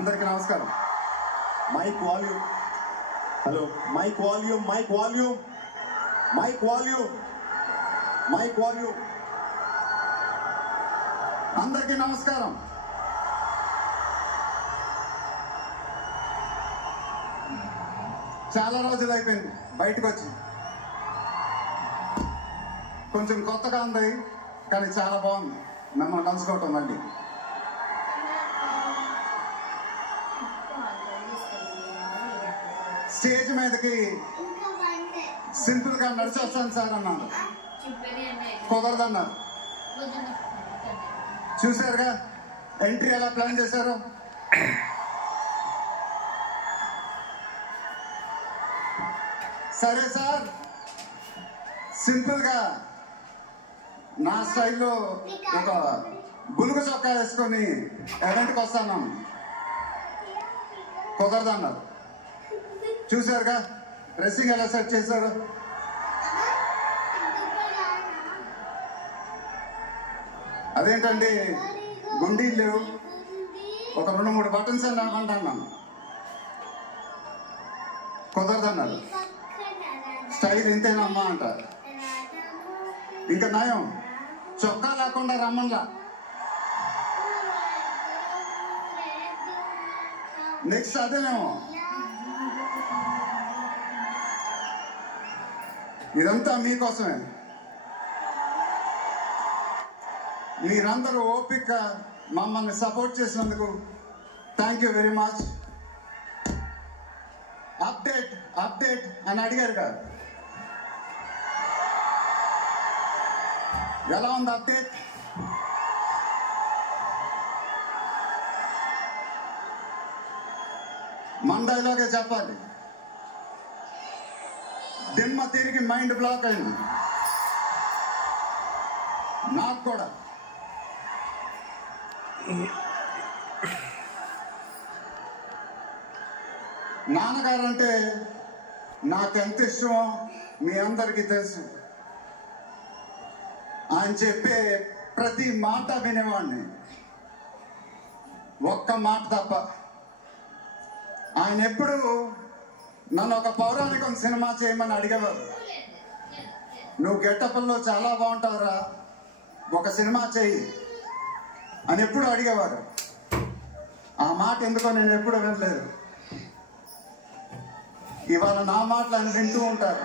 అందరికీ నమస్కారం. Mic volume. Hello, mic volume, mic volume, mic volume, mic volume. అందరికీ నమస్కారం. చాలా రోజులు అయిపోయింది బయటకు వచ్చి. కొంచెం కొత్తగా ఉంది కానీ చాలా బాగుంది మిమ్మల్ని కలుసుకోవటం. మళ్ళీ స్టేజ్ మీదకి సింపుల్ గా నడిచొస్తాను సార్ అన్నాను, కుదరదన్నారు. చూసారుగా ఎంట్రీ ఎలా ప్లాన్ చేశారు. సరే సార్, సింపుల్ గా నా స్టైల్లో ఒక బులుగు చొక్కా వేసుకొని ఎవెంట్కి వస్తాను, కుదరదన్నారు. చూసారుగా డ్రెస్సింగ్ ఎలా సెట్ చేశారు. అదేంటండి గుండీలు లేవు, ఒక 2-3 బటన్స్ అని అనుకుంటున్నాను, కుదరదన్నారు. స్టైల్ ఇంతేనమ్మా అంటారు. ఇంకా నయం చొక్కా లేకుండా రమ్మన్లా. నెక్స్ట్ అదేనేమో. ఇదంతా మీకోసమే. మీరందరూ ఓపిక మమ్మల్ని సపోర్ట్ చేసినందుకు thank you very much. Update update అని అడిగారు కదా, ఎలా ఉంది అప్డేట్? మన డైలాగే చెప్పాలి. దిమ్మ తిరిగి మైండ్ బ్లాక్ అయింది నాకు కూడా. నాన్నగారు అంటే నాకెంత ఇష్టమో మీ అందరికీ తెలుసు. ఆయన చెప్పే ప్రతి మాట వినేవాడిని, ఒక్క మాట తప్ప. ఆయన ఎప్పుడు నన్ను ఒక పౌరాణికం సినిమా చేయమని అడిగేవారు. నువ్వు గెటప్లో చాలా బాగుంటావురా, ఒక సినిమా చేయి అని ఎప్పుడు అడిగేవారు. ఆ మాట ఎందుకో నేను ఎప్పుడు వినలేదు. ఇవాళ నా మాటలు ఆయన వింటూ ఉంటారు.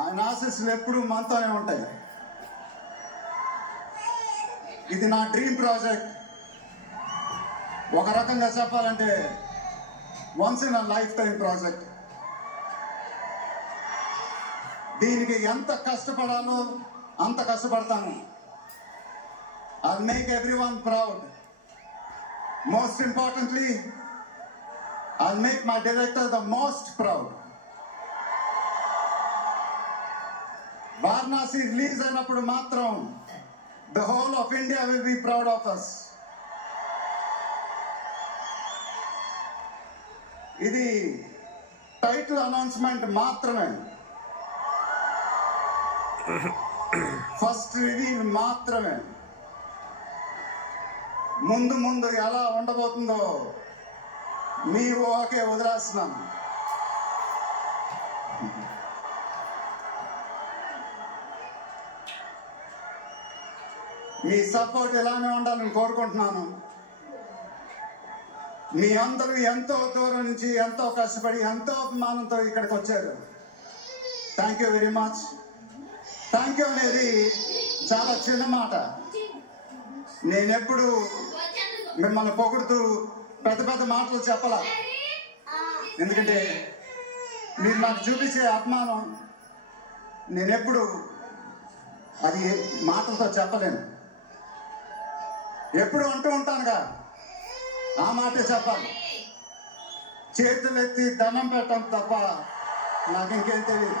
ఆయన ఆశీస్సులు ఎప్పుడు మనతోనే ఉంటాయి. ఇది నా డ్రీమ్ ప్రాజెక్ట్. ఒక రకంగా చెప్పాలంటే once in a life time project. దీనికి ఎంత కష్టపడాలో అంత కష్టపడతాను. I'll make everyone proud. Most importantly, I'll make my director the most proud. Varanasi release అయినప్పుడు మాత్రం the whole of India will be proud of us. ఇది title announcement మాత్రమే, first reveal మాత్రమే. ముందు ముందు ఎలా ఉండబోతుందో మీ ఊహకే వదిలేస్తున్నాను. మీ సపోర్ట్ ఇలానే ఉండాలని కోరుకుంటున్నాను. మీ అందరూ ఎంతో దూరం నుంచి ఎంతో కష్టపడి ఎంతో అభిమానంతో ఇక్కడికి వచ్చారు. Thank you very much. Thank you అనేది చాలా చిన్న మాట. నేనెప్పుడు మిమ్మల్ని పొగుడుతూ పెద్ద పెద్ద మాటలు చెప్పాల, ఎందుకంటే మీరు నాకు చూపించే అభిమానం నేనెప్పుడు అది మాటలతో చెప్పలేను. ఎప్పుడు అంటూ ఉంటానుగా, ఆ మాటే చెప్పాలి. చేతులు ఎత్తి దండం పెట్టడం తప్ప నాకు ఇంకేం తెలియదు.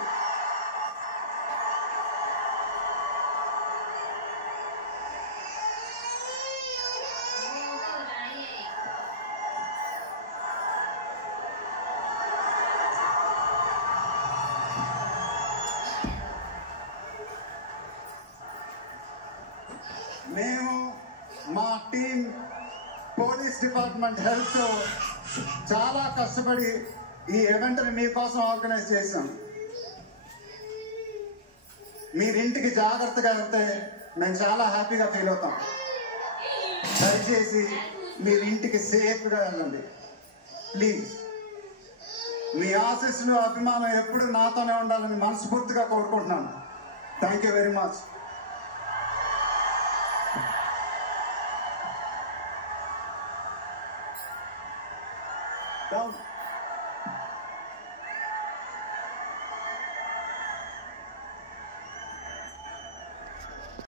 పోలీస్ డిపార్ట్మెంట్ హెల్త్ చాలా కష్టపడి ఈ ఈవెంట్ని మీకోసం ఆర్గనైజ్ చేశాం. మీరింటికి జాగ్రత్తగా వెళ్తే మేము చాలా హ్యాపీగా ఫీల్ అవుతాం. దయచేసి మీరింటికి సేఫ్గా వెళ్ళండి ప్లీజ్. మీ ఆశీస్సులు అభిమానం ఎప్పుడు నాతోనే ఉండాలని మనస్ఫూర్తిగా కోరుకుంటున్నాను. Thank you very much. Down.